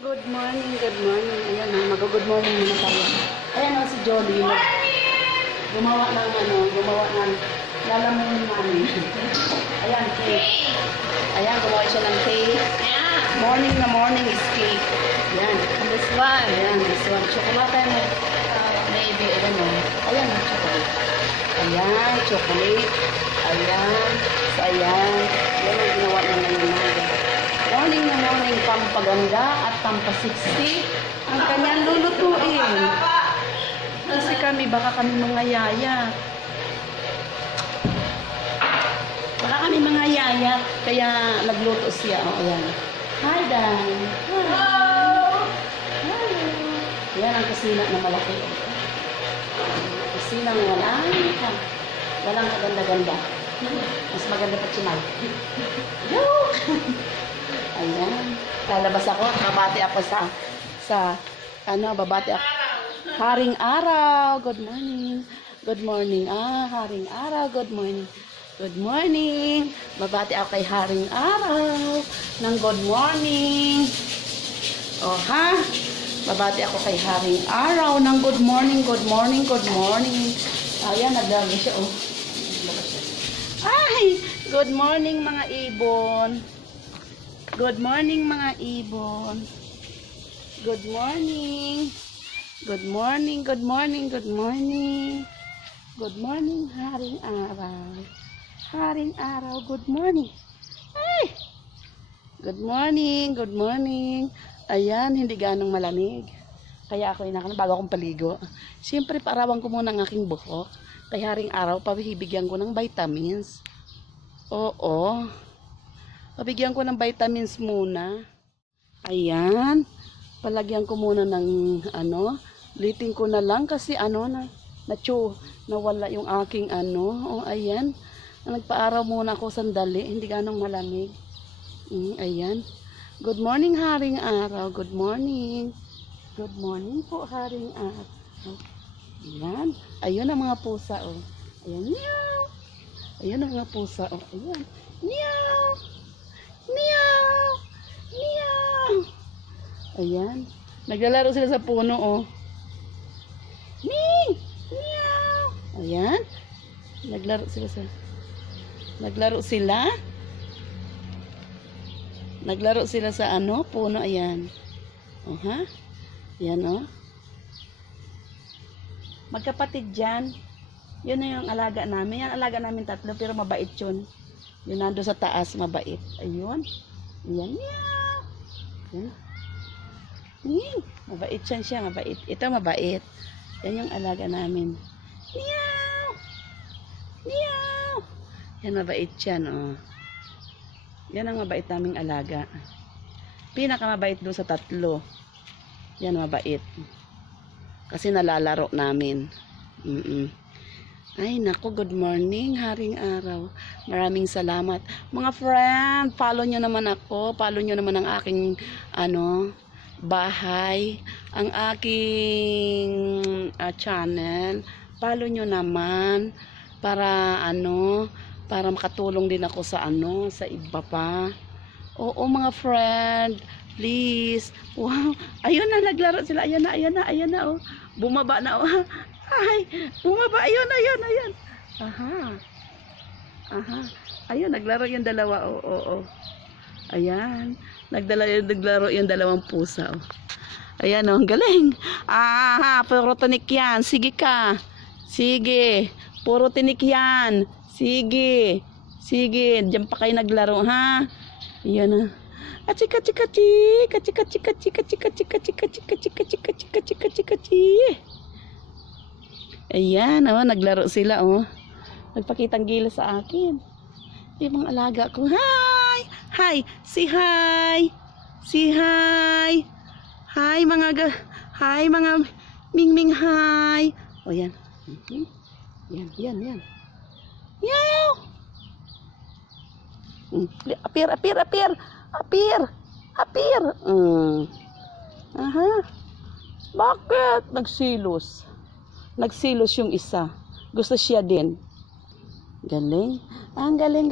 Good morning, good morning. Ayan na, mag-good morning muna tayo. Ayan na si Jolly. Gumawa ng lalamunin namin. Ayan, cake. Ayan, gumawa siya ng cake. Morning na morning is cake. Ayan. This one. Ayan, this one. Chocolate mo. Maybe, I don't know. Ayan, chocolate. Ayan, chocolate. Ayan. So, ayan. Yan ang ginawa na ngayon natin. Morning na morning, pampaganda at pampasiksi ang kanyang lulutuin. Kasi baka kami mga yaya. Baka kami mga yaya, kaya nagluto siya. O, ayan. Hi, Dan. Hello. Hello. Yan ang kusina na malaki. Kusina ng walang kaganda-ganda. Mas maganda pa si Mike. Yo! Ayan. Lalabas ako. Babati ako babati ako. Haring araw. Good morning. Good morning. Haring araw. Good morning. Good morning. Babati ako kay Haring araw ng good morning. Oh, ha? Babati ako kay Haring araw ng good morning. Good morning. Good morning. Ayan, nagdami siya. Oh. Ay! Good morning mga ibon. Good morning mga ibon. Good morning. Good morning, good morning, good morning. Good morning, haring araw. Haring araw, good morning. Ay! Good morning, good morning. Ayan, hindi ganong malamig. Kaya ako bago akong paligo. Siyempre, paarawan ko muna ang aking buhok. Kay haring araw, pabibigyan ko ng vitamins. Oo. Pabigyan ko ng vitamins muna. Ayan. Palagyan ko muna ng liting ko na lang kasi nawala yung aking Oh, ayan. Nagpaaraw muna ako sandali. Hindi ganong malamig. Ayan. Good morning, haring araw. Good morning. Good morning po, haring araw. Ayan. Ayun ang mga pusa, oh. Ayan. Meow. Ayan ang mga pusa, oh. Ayan. Meow. Meow! Meow! Ayan. Naglalaro sila sa puno, oh. Ming! Meow! Ayan. Naglaro sila. Naglaro sila sa puno, ayan. Oh, ha? Ayan, oh. Magkapatid dyan. Yun na yung alaga namin. Yan alaga namin tatlo, pero mabait yun. Yun nando sa taas, mabait. Ayun. Ayan. Meow. Ayan. Mabait siya, mabait. Ito mabait. Yan yung alaga namin. Meow. Meow. Yan, mabait yan, oh. Yan ang mabait naming alaga. Pinakamabait doon sa tatlo. Yan, mabait. Kasi nalalaro namin. Ay, naku, good morning, haring araw. Maraming salamat. Mga friend, follow nyo naman ako. Follow nyo naman ang aking, bahay. Ang aking channel. Follow nyo naman. Para, para makatulong din ako sa, sa iba pa. Oo, mga friend. Please. Wow. Ayun na, naglaro sila. Ayan na, oh. Bumaba na, oh. Ay, bumaba. Ayun. Aha. Ayun, naglaro yung dalawa. Oo. Ayan. Naglaro yung dalawang pusa. Oh. Ayan, oh. Galing. Puro tinik yan. Sige ka. Sige. Puro tinik yan. Sige. Diyan pa kayo naglaro, ha? Ayan, oh. Chika. Ayan, oh, naglaro sila, oh. Nagpakitang gila sa akin. Yung mga alaga ko. Hi! Say hi! Say hi! Hi, mga Ming, hi! Oh, yan. Yan. Meow! Appear! Aha. Bakit? Nagsilos yung isa. Gusto siya din. Galing. Ang galing.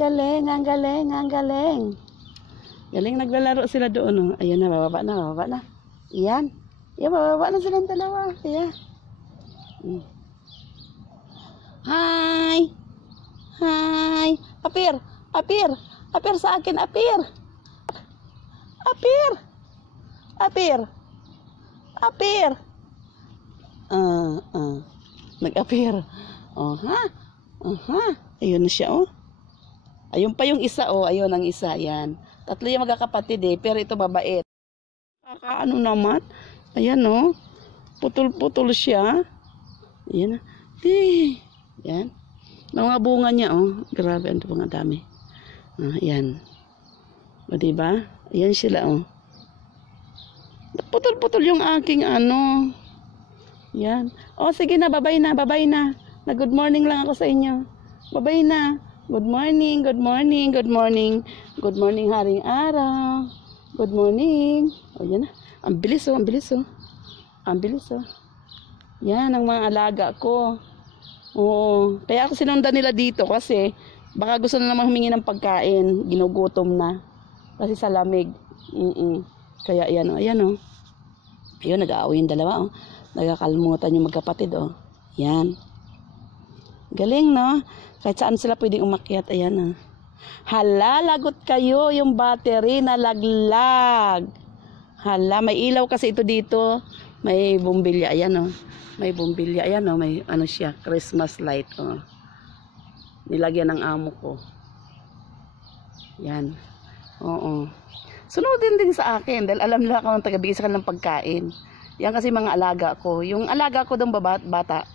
Galing, naglalaro sila doon. Oh. Ayun na, bababa na. Yan. Yan, bababa na silang dalawa. Yan. Hi! Hi! Apir! Apir! Apir sa akin! Apir! Apir! Apir! Apir! Nag-apir. Oh, ha? Ayun na siya, oh. Ayun pa yung isa, oh. Ayun ang isa, yan. Tatlo yung magkakapatid, eh. Pero ito mabait. Ano naman? Ayan, oh. Putol-putol siya. Ayan. Yan. Mga bunga niya, oh. Grabe, ano pa nga dami. Ayan. O, diba? Ayan sila, oh. Putol-putol yung aking ano. Yan. O, sige na, babay na, babay na. Good morning lang ako sa inyo. Babay na. Good morning, good morning, good morning. Good morning, haring araw. Good morning. O, yan na. Ang bilis, oh, ang bilis, oh. Ang bilis, oh. Yan, ang mga alaga ko. Oo. Kaya ako sinundan nila dito kasi baka gusto na naman humingi ng pagkain. Ginugutom na. Kasi sa lamig. Kaya yan, oh. Ayan, oh. Ayun, nag-aaway yung dalawa, oh. Nagkakalmutan yung magkapatid, oh. Yan. Galing, no? Kahit saan sila pwedeng umakyat. Ayan, oh. Hala, lagot kayo. Yung battery na laglag. Hala, may ilaw kasi ito dito. May bumbilya. Ayan, oh. May bumbilya. Ayan, oh. May ano siya, Christmas light, oh. Nilagyan ng amo ko. Yan. Oo. Sunodin din sa akin dahil alam nila ako ng tagabigay sa kanilang pagkain. Yan kasi mga alaga ko. Yung alaga ko ng bata,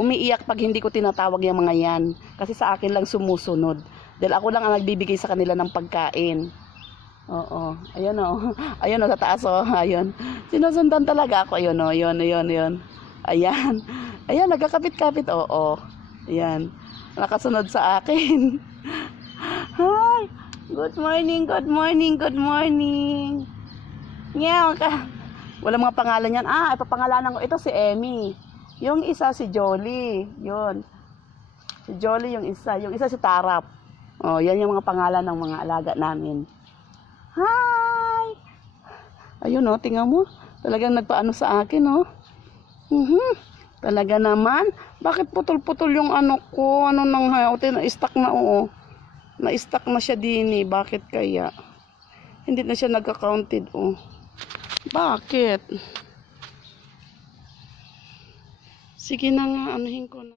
umiiyak pag hindi ko tinatawag yung mga yan. Kasi sa akin lang sumusunod. Dahil ako lang ang nagbibigay sa kanila ng pagkain. Oo. Ayun, oh. Ayun, oh, sa taas, oh. Ayun. Sinusundan talaga ako. Ayun, oh. Ayun. Ayan. Ayan, nagkakapit-kapit. Oo. Ayan. Nakasunod sa akin. Hi. Good morning, good morning, good morning. Ngayon ka. Wala mga pangalan yan. Ipapangalanan ko. Ito si Emmy. Yung isa si Jolly. Yun. Si Jolly yung isa. Yung isa si Tarap. Oh, yan yung mga pangalan ng mga alaga namin. Hi! Ayun, oh, tingnan mo. Talagang nagpaano sa akin, oh. Talaga naman. Bakit putol-putol yung ano ko? Ano nang hayote? Na-stuck na, oo. Na-stuck na siya din, eh. Bakit kaya? Hindi na siya nagka-counted, oh. Bakit? Sige na nga, anuhin ko na.